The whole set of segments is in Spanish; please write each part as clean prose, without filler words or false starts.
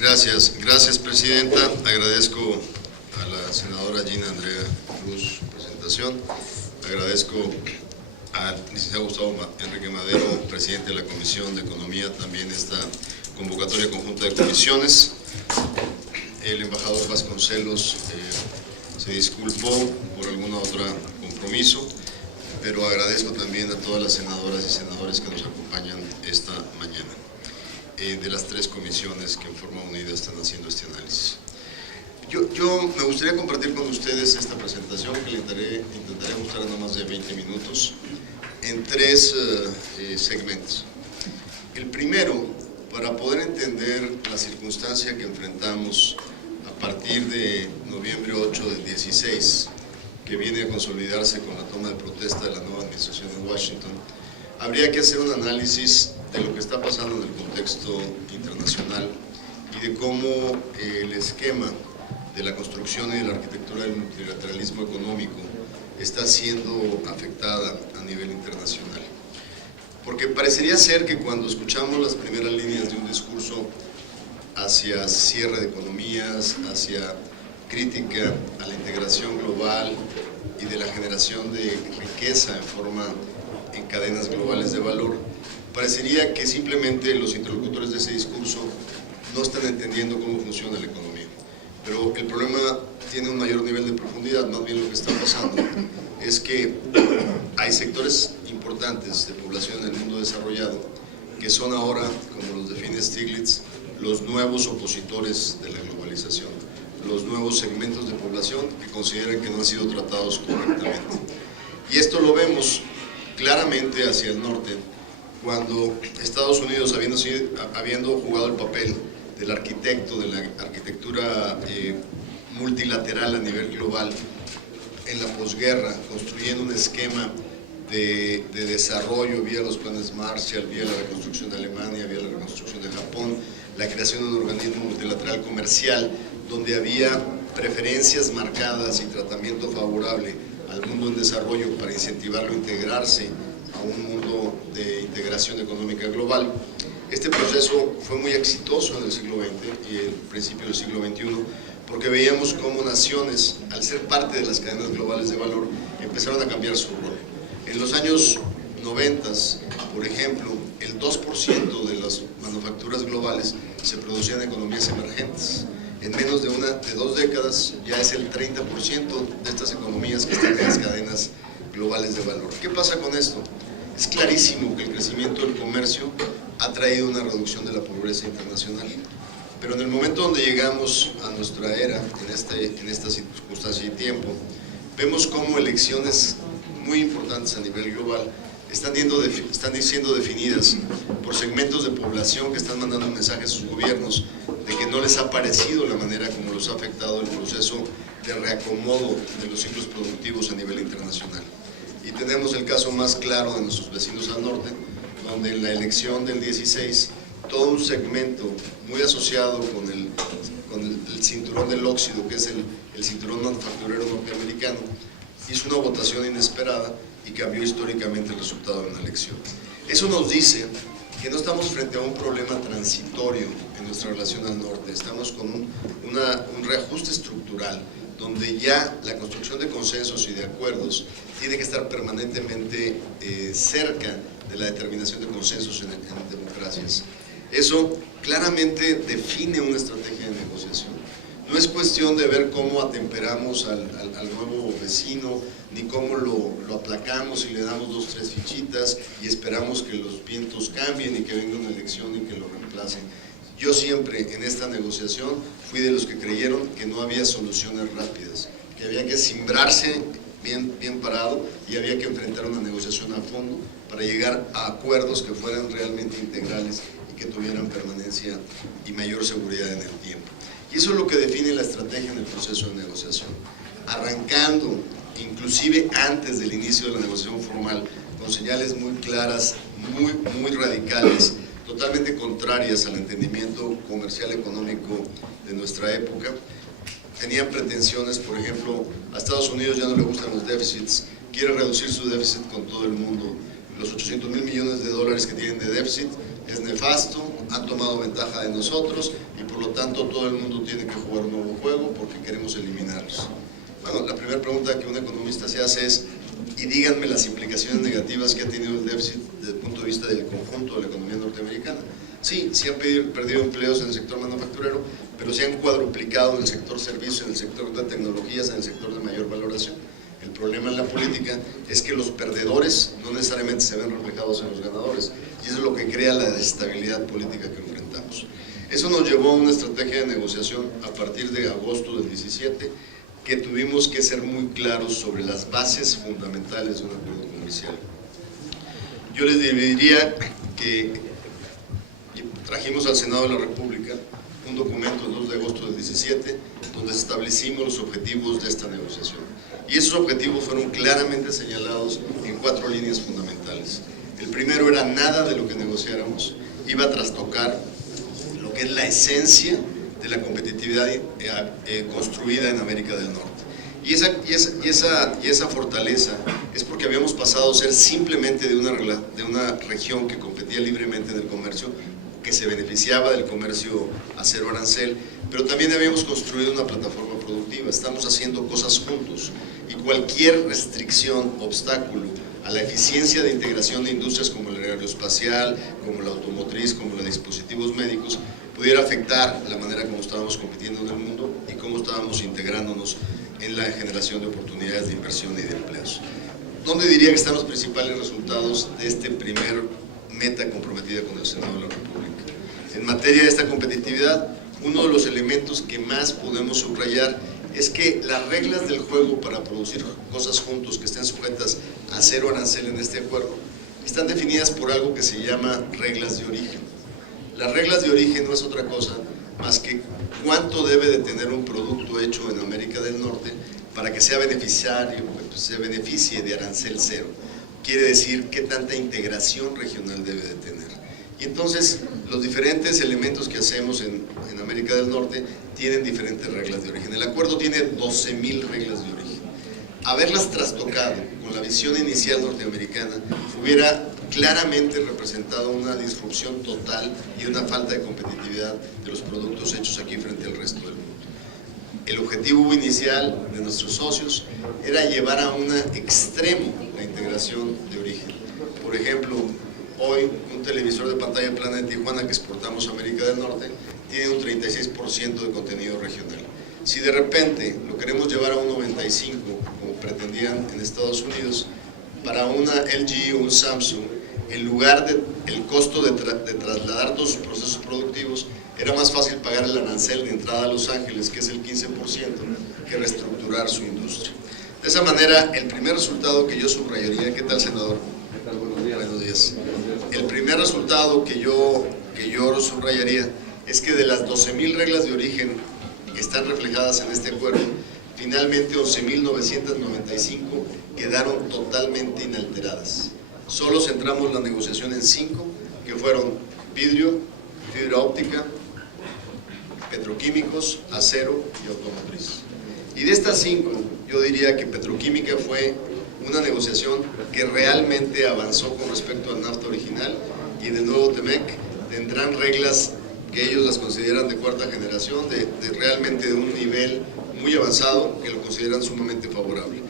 Gracias Presidenta. Agradezco a la senadora Gina Andrea Cruz su presentación. Agradezco al licenciado Gustavo Enrique Madero, presidente de la Comisión de Economía, también esta convocatoria conjunta de comisiones. El embajador Vasconcelos se disculpó por alguna otra compromiso, pero agradezco también a todas las senadoras y senadores que nos acompañan esta mañana, de las tres comisiones que en forma unida están haciendo este análisis. Yo me gustaría compartir con ustedes esta presentación que le intentaré mostrar en no más de 20 minutos en tres segmentos. El primero, para poder entender la circunstancia que enfrentamos a partir de noviembre 8 del 16, que viene a consolidarse con la toma de protesta de la nueva administración en Washington, habría que hacer un análisis de lo que está pasando en el contexto internacional y de cómo el esquema de la construcción y de la arquitectura del multilateralismo económico está siendo afectada a nivel internacional. Porque parecería ser que cuando escuchamos las primeras líneas de un discurso hacia cierre de economías, hacia crítica a la integración global y de la generación de riqueza en cadenas globales de valor, parecería que simplemente los interlocutores de ese discurso no están entendiendo cómo funciona la economía. Pero el problema tiene un mayor nivel de profundidad. Más bien lo que está pasando es que hay sectores importantes de población en el mundo desarrollado que son ahora, como los define Stiglitz, los nuevos opositores de la globalización, los nuevos segmentos de población que consideran que no han sido tratados correctamente. Y esto lo vemos claramente hacia el norte, cuando Estados Unidos, habiendo jugado el papel del arquitecto de la arquitectura multilateral a nivel global en la posguerra, construyendo un esquema de desarrollo vía los planes Marshall, vía la reconstrucción de Alemania, vía la reconstrucción de Japón, la creación de un organismo multilateral comercial donde había preferencias marcadas y tratamiento favorable al mundo en desarrollo para incentivarlo a integrarse a un mundo de integración económica global. Este proceso fue muy exitoso en el siglo XX y el principio del siglo XXI, porque veíamos cómo naciones, al ser parte de las cadenas globales de valor, empezaron a cambiar su rol. En los años 90, por ejemplo, el 2% de las manufacturas globales se producían en economías emergentes. En menos de 2 décadas ya es el 30% de estas economías que están en las cadenas globales de valor. ¿Qué pasa con esto? Es clarísimo que el crecimiento del comercio ha traído una reducción de la pobreza internacional, pero en el momento donde llegamos a nuestra era, en esta circunstancia y tiempo, vemos cómo elecciones muy importantes a nivel global están siendo definidas por segmentos de población que están mandando un mensaje a sus gobiernos de que no les ha parecido la manera como los ha afectado el proceso de reacomodo de los ciclos productivos a nivel internacional. Y tenemos el caso más claro de nuestros vecinos al norte, donde en la elección del 16, todo un segmento muy asociado con el cinturón del óxido, que es el cinturón manufacturero norteamericano, hizo una votación inesperada y cambió históricamente el resultado de una elección. Eso nos dice que no estamos frente a un problema transitorio en nuestra relación al norte, estamos con un reajuste estructural, donde ya la construcción de consensos y de acuerdos tiene que estar permanentemente cerca de la determinación de consensos en democracias. Eso claramente define una estrategia de negociación. No es cuestión de ver cómo atemperamos al nuevo vecino, ni cómo lo aplacamos y le damos 2 o 3 fichitas y esperamos que los vientos cambien y que venga una elección y que lo reemplacen. Yo siempre en esta negociación fui de los que creyeron que no había soluciones rápidas, que había que cimbrarse bien parado y había que enfrentar una negociación a fondo para llegar a acuerdos que fueran realmente integrales y que tuvieran permanencia y mayor seguridad en el tiempo. Y eso es lo que define la estrategia en el proceso de negociación, arrancando inclusive antes del inicio de la negociación formal, con señales muy claras, muy radicales, totalmente contrarias al entendimiento comercial económico de nuestra época. Tenían pretensiones, por ejemplo, a Estados Unidos ya no le gustan los déficits, quiere reducir su déficit con todo el mundo. Los 800.000 millones de dólares que tienen de déficit es nefasto, han tomado ventaja de nosotros y por por lo tanto todo el mundo tiene que jugar un nuevo juego porque queremos eliminarlos. Bueno, la primera pregunta que un economista se hace es, y díganme las implicaciones negativas que ha tenido el déficit desde el punto de vista del conjunto de la economía norteamericana. Sí, se han perdido empleos en el sector manufacturero, pero se han cuadruplicado en el sector servicios, en el sector de tecnologías, en el sector de mayor valoración. El problema en la política es que los perdedores no necesariamente se ven reflejados en los ganadores, y eso es lo que crea la desestabilidad política que enfrentamos. Eso nos llevó a una estrategia de negociación a partir de agosto del 17, que tuvimos que ser muy claros sobre las bases fundamentales de un acuerdo comercial. Yo les diría que trajimos al Senado de la República un documento el 2 de agosto del 17, donde establecimos los objetivos de esta negociación. Y esos objetivos fueron claramente señalados en 4 líneas fundamentales. El primero era nada de lo que negociáramos iba a trastocar lo que es la esencia de la competitividad construida en América del Norte. Y esa fortaleza es porque habíamos pasado a ser simplemente de una región que competía libremente en el comercio, que se beneficiaba del comercio a cero arancel, pero también habíamos construido una plataforma productiva. Estamos haciendo cosas juntos y cualquier restricción, obstáculo a la eficiencia de integración de industrias como el aeroespacial, como la automotriz, como los dispositivos médicos, pudiera afectar la manera como estábamos compitiendo en el mundo y cómo estábamos integrándonos en la generación de oportunidades de inversión y de empleos. ¿Dónde diría que están los principales resultados de este primer meta comprometida con el Senado de la República? En materia de esta competitividad, uno de los elementos que más podemos subrayar es que las reglas del juego para producir cosas juntos que estén sujetas a cero arancel en este acuerdo están definidas por algo que se llama reglas de origen. Las reglas de origen no es otra cosa más que cuánto debe de tener un producto hecho en América del Norte para que sea beneficiario, se beneficie de arancel cero. Quiere decir qué tanta integración regional debe de tener. Y entonces los diferentes elementos que hacemos en América del Norte tienen diferentes reglas de origen. El acuerdo tiene 12,000 reglas de origen. Haberlas trastocado con la visión inicial norteamericana hubiera claramente representado una disrupción total y una falta de competitividad de los productos hechos aquí frente al resto del mundo. El objetivo inicial de nuestros socios era llevar a un extremo la integración de origen. Por ejemplo, hoy un televisor de pantalla plana de Tijuana que exportamos a América del Norte tiene un 36% de contenido regional. Si de repente lo queremos llevar a un 95%, como pretendían en Estados Unidos, para una LG o un Samsung, en lugar del costo de trasladar todos sus procesos productivos, era más fácil pagar el arancel de entrada a Los Ángeles, que es el 15%, que reestructurar su industria. De esa manera, el primer resultado que yo subrayaría, ¿qué tal, senador? ¿Qué tal? Buenos días. Buenos días. El primer resultado que yo subrayaría es que de las 12,000 reglas de origen que están reflejadas en este acuerdo, finalmente 11,995 quedaron totalmente inalteradas. Solo centramos la negociación en 5, que fueron vidrio, fibra óptica, petroquímicos, acero y automotriz. Y de estas 5, yo diría que petroquímica fue una negociación que realmente avanzó con respecto al NAFTA original, y en el nuevo TEMEC tendrán reglas que ellos las consideran de 4ª generación, realmente de un nivel muy avanzado, que lo consideran sumamente favorable.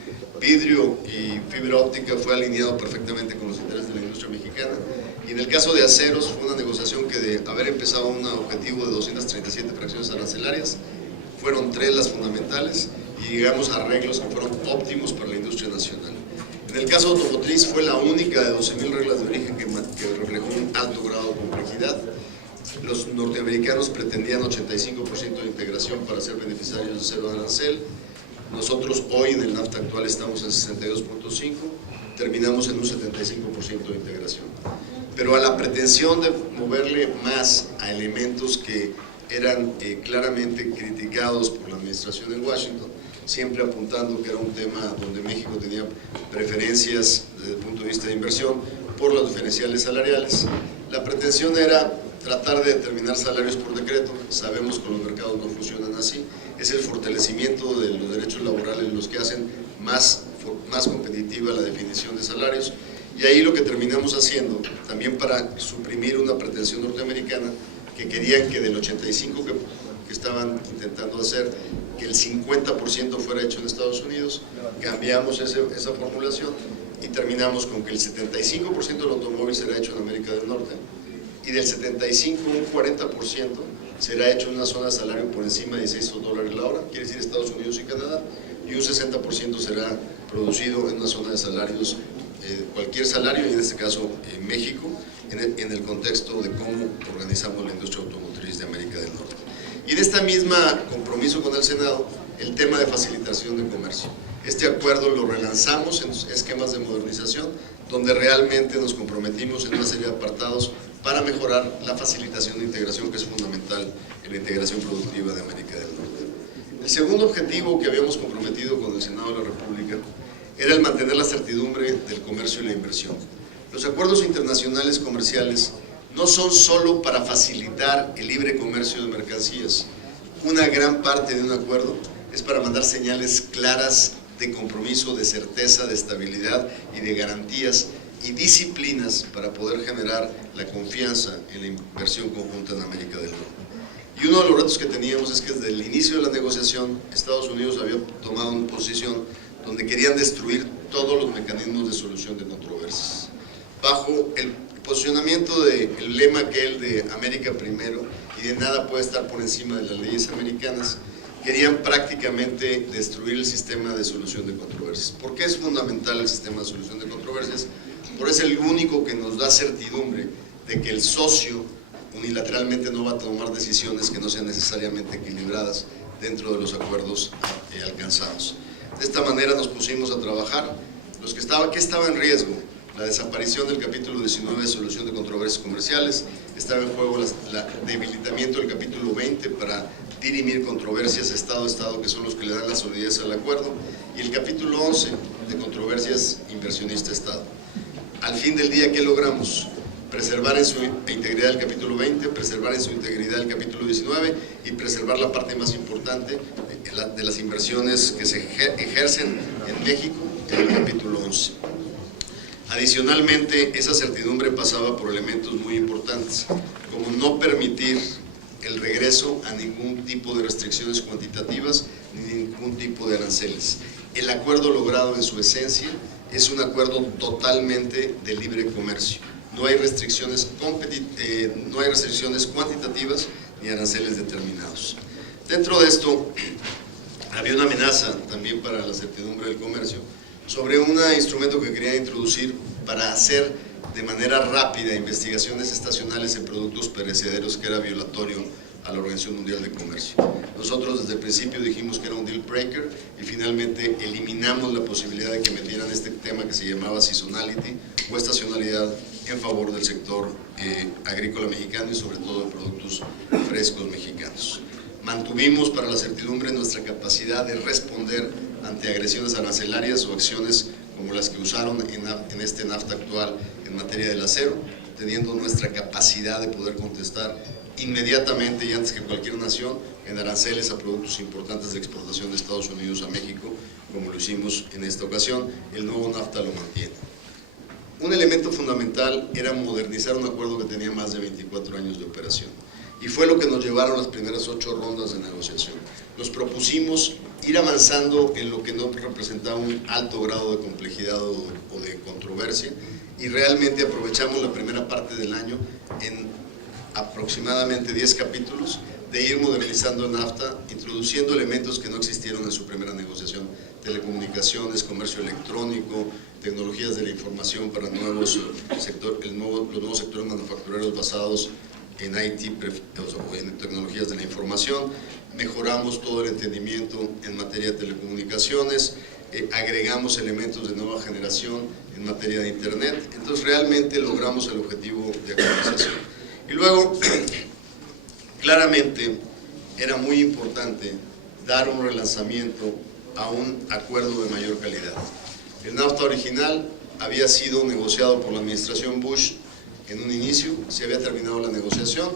Vidrio y fibra óptica fue alineado perfectamente con los intereses de la industria mexicana, y en el caso de aceros fue una negociación que, de haber empezado un objetivo de 237 fracciones arancelarias, fueron 3 las fundamentales y llegamos a arreglos que fueron óptimos para la industria nacional. En el caso de automotriz fue la única de 12,000 reglas de origen que reflejó un alto grado de complejidad. Los norteamericanos pretendían 85% de integración para ser beneficiarios de cero arancel. Nosotros hoy en el NAFTA actual estamos en 62.5, terminamos en un 75% de integración. Pero a la pretensión de moverle más a elementos que eran claramente criticados por la administración en Washington, siempre apuntando que era un tema donde México tenía preferencias desde el punto de vista de inversión por los diferenciales salariales. La pretensión era tratar de determinar salarios por decreto. Sabemos que los mercados no funcionan así. Es el fortalecimiento de los derechos laborales los que hacen más competitiva la definición de salarios. Y ahí lo que terminamos haciendo, también para suprimir una pretensión norteamericana, que querían que del 85% que estaban intentando hacer, que el 50% fuera hecho en Estados Unidos. Cambiamos esa formulación y terminamos con que el 75% del automóvil será hecho en América del Norte, y del 75% un 40% será hecho en una zona de salario por encima de $16 la hora, quiere decir Estados Unidos y Canadá, y un 60% será producido en una zona de salarios, cualquier salario, y en este caso México, en el contexto de cómo organizamos la industria automotriz de América del Norte. Y en esta misma compromiso con el Senado, el tema de facilitación de comercio. Este acuerdo lo relanzamos en esquemas de modernización, donde realmente nos comprometimos en una serie de apartados para mejorar la facilitación de integración, que es fundamental en la integración productiva de América del Norte. El segundo objetivo que habíamos comprometido con el Senado de la República era el mantener la certidumbre del comercio y la inversión. Los acuerdos internacionales comerciales no son solo para facilitar el libre comercio de mercancías. Una gran parte de un acuerdo es para mandar señales claras de compromiso, de certeza, de estabilidad y de garantías y disciplinas para poder generar la confianza en la inversión conjunta en América del Norte. Y uno de los retos que teníamos es que desde el inicio de la negociación Estados Unidos había tomado una posición donde querían destruir todos los mecanismos de solución de controversias. Bajo el posicionamiento del lema aquel de América primero y de nada puede estar por encima de las leyes americanas, querían prácticamente destruir el sistema de solución de controversias. ¿Por qué es fundamental el sistema de solución de controversias? Porque es el único que nos da certidumbre de que el socio unilateralmente no va a tomar decisiones que no sean necesariamente equilibradas dentro de los acuerdos alcanzados. De esta manera nos pusimos a trabajar. ¿Qué estaba en riesgo? La desaparición del capítulo 19 de solución de controversias comerciales, estaba en juego el debilitamiento del capítulo 20 para dirimir controversias Estado a Estado, que son los que le dan la solidez al acuerdo, y el capítulo 11 de controversias inversionista-Estado. Al fin del día, ¿qué logramos? Preservar en su integridad el capítulo 20, preservar en su integridad el capítulo 19 y preservar la parte más importante de las inversiones que se ejercen en México en el capítulo 11. Adicionalmente, esa certidumbre pasaba por elementos muy importantes, como no permitir el regreso a ningún tipo de restricciones cuantitativas ni ningún tipo de aranceles. El acuerdo logrado en su esencia es un acuerdo totalmente de libre comercio. No hay restricciones cuantitativas ni aranceles determinados. Dentro de esto, había una amenaza también para la certidumbre del comercio sobre un instrumento que querían introducir para hacer de manera rápida investigaciones estacionales en productos perecederos, que era violatorio a la Organización Mundial de Comercio. Nosotros desde el principio dijimos que era un deal breaker y finalmente eliminamos la posibilidad de que metieran este tema que se llamaba seasonality o estacionalidad en favor del sector agrícola mexicano y sobre todo de productos frescos mexicanos. Mantuvimos para la certidumbre nuestra capacidad de responder ante agresiones arancelarias o acciones como las que usaron en este NAFTA actual en materia del acero, teniendo nuestra capacidad de poder contestar inmediatamente y antes que cualquier nación en aranceles a productos importantes de exportación de Estados Unidos a México, como lo hicimos en esta ocasión. El nuevo NAFTA lo mantiene. Un elemento fundamental era modernizar un acuerdo que tenía más de 24 años de operación. Y fue lo que nos llevaron las primeras 8 rondas de negociación. Nos propusimos ir avanzando en lo que no representaba un alto grado de complejidad o de controversia, y realmente aprovechamos la primera parte del año en aproximadamente 10 capítulos de ir modernizando el NAFTA, introduciendo elementos que no existieron en su primera negociación: telecomunicaciones, comercio electrónico, tecnologías de la información para los nuevos sectores manufactureros basados en IT o en tecnologías de la información. Mejoramos todo el entendimiento en materia de telecomunicaciones, agregamos elementos de nueva generación en materia de Internet. Entonces realmente logramos el objetivo de actualización. Y luego, claramente, era muy importante dar un relanzamiento a un acuerdo de mayor calidad. El NAFTA original había sido negociado por la administración Bush en un inicio, se había terminado la negociación,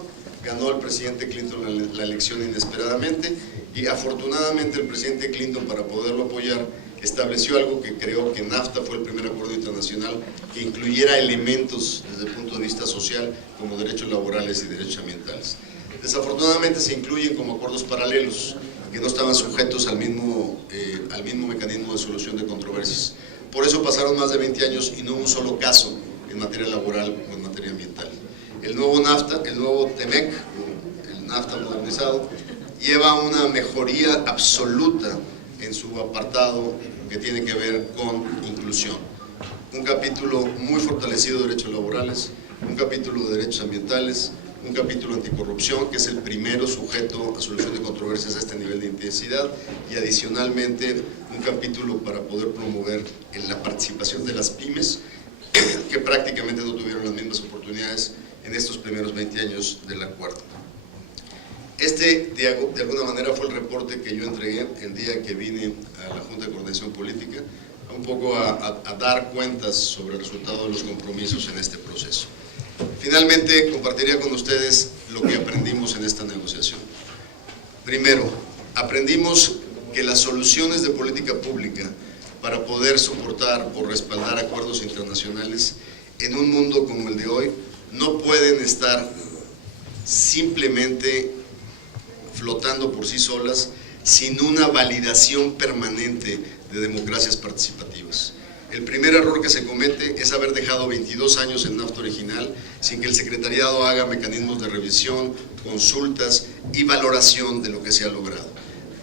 ganó el presidente Clinton la elección inesperadamente, y afortunadamente el presidente Clinton, para poderlo apoyar, estableció algo que creo que NAFTA fue el primer acuerdo internacional que incluyera elementos desde el punto de vista social como derechos laborales y derechos ambientales. Desafortunadamente se incluyen como acuerdos paralelos que no estaban sujetos al mismo mecanismo de solución de controversias. Por eso pasaron más de 20 años y no un solo caso en materia laboral o en materia ambiental. El nuevo NAFTA, el nuevo TEMEC, el NAFTA modernizado, lleva una mejoría absoluta en su apartado que tiene que ver con inclusión. Un capítulo muy fortalecido de derechos laborales, un capítulo de derechos ambientales, un capítulo anticorrupción, que es el primero sujeto a solución de controversias a este nivel de intensidad, y adicionalmente un capítulo para poder promover la participación de las pymes, que prácticamente no tuvieron las mismas oportunidades en estos primeros 20 años del acuerdo. Este, de alguna manera, fue el reporte que yo entregué el día que vine a la Junta de Coordinación Política, un poco a dar cuentas sobre el resultado de los compromisos en este proceso. Finalmente, compartiría con ustedes lo que aprendimos en esta negociación. Primero, aprendimos que las soluciones de política pública para poder soportar o respaldar acuerdos internacionales en un mundo como el de hoy no pueden estar simplemente flotando por sí solas sin una validación permanente de democracias participativas. El primer error que se comete es haber dejado 22 años el NAFTA original sin que el secretariado haga mecanismos de revisión, consultas y valoración de lo que se ha logrado.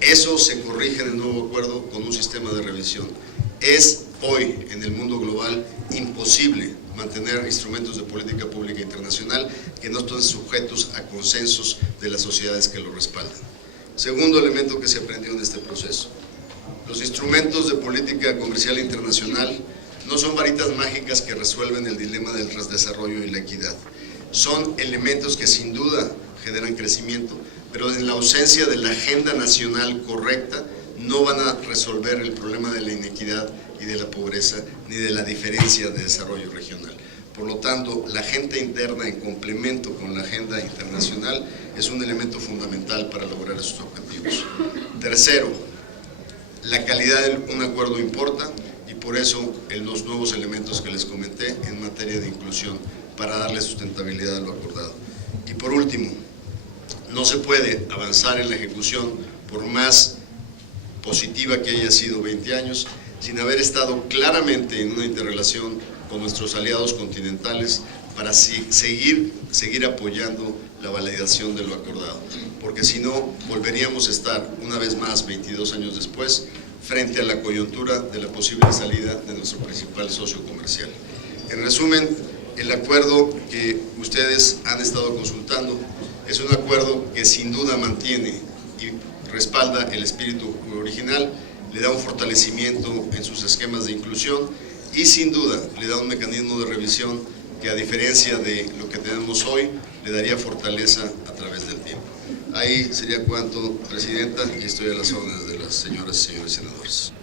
Eso se corrige en el nuevo acuerdo con un sistema de revisión. Es hoy, en el mundo global, imposible mantener instrumentos de política pública internacional que no estén sujetos a consensos de las sociedades que lo respaldan. Segundo elemento que se aprendió en este proceso: los instrumentos de política comercial internacional no son varitas mágicas que resuelven el dilema del desarrollo y la equidad. Son elementos que sin duda generan crecimiento, pero en la ausencia de la agenda nacional correcta no van a resolver el problema de la inequidad y de la pobreza, ni de la diferencia de desarrollo regional. Por lo tanto, la agenda interna en complemento con la agenda internacional es un elemento fundamental para lograr esos objetivos. Tercero, la calidad de un acuerdo importa, y por eso los nuevos elementos que les comenté en materia de inclusión para darle sustentabilidad a lo acordado. Y por último, no se puede avanzar en la ejecución, por más positiva que haya sido 20 años, sin haber estado claramente en una interrelación con nuestros aliados continentales para seguir apoyando la validación de lo acordado, porque si no, volveríamos a estar una vez más, 22 años después, frente a la coyuntura de la posible salida de nuestro principal socio comercial. En resumen, el acuerdo que ustedes han estado consultando es un acuerdo que sin duda mantiene y respalda el espíritu original, le da un fortalecimiento en sus esquemas de inclusión y sin duda le da un mecanismo de revisión que, a diferencia de lo que tenemos hoy, le daría fortaleza a través del tiempo. Ahí sería cuanto, Presidenta, y estoy a las órdenes de las señoras y señores senadores.